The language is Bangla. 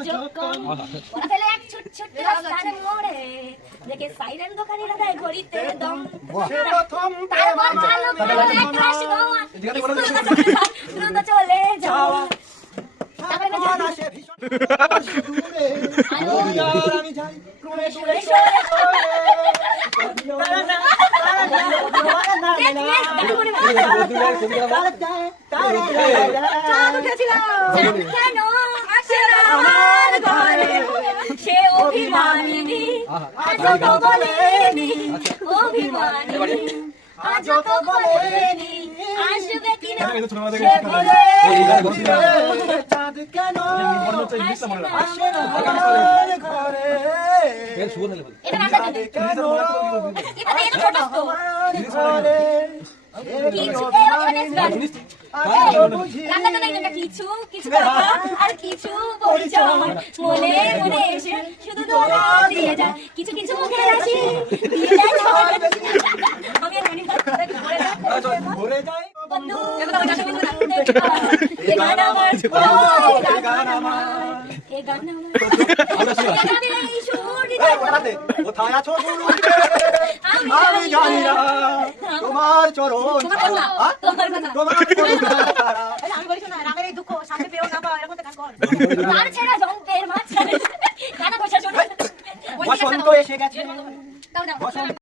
কার্যক্রম ওরা ফেলে এক ছুট ছুট রাস্তার মোড়ে দেখে সাইরেন দোকানিরা দেয় ঘড়িতে দম তারপর চালু করে এক ক্রাশ গোয়া দ্রুত চলে যাওয়া আমি যাই সে অভিমানিনী আজও তো বলেনি অভিমানিনী আজও তো বলেনি আসবে কিনা সে বলে চাঁদ কেন আসে না ঘরে এটা রান্না কেন এটা ছোট তো কিছু কিছু আর কিছু পরিচয় মনে মনে এসে শুধু দোয়া দিয়ে যায় কিছু কিছু মুখে আসি দিয়ে যায় আমি ভরে যাই বন্ধু এ গান আমার এ গান আমার এ গান কোথায় আছো আমি জানি না তোমার চরণ তোমার আমি বলি শোনা রামের এই দুঃখ সামনে পেও না বা এরকম গান কর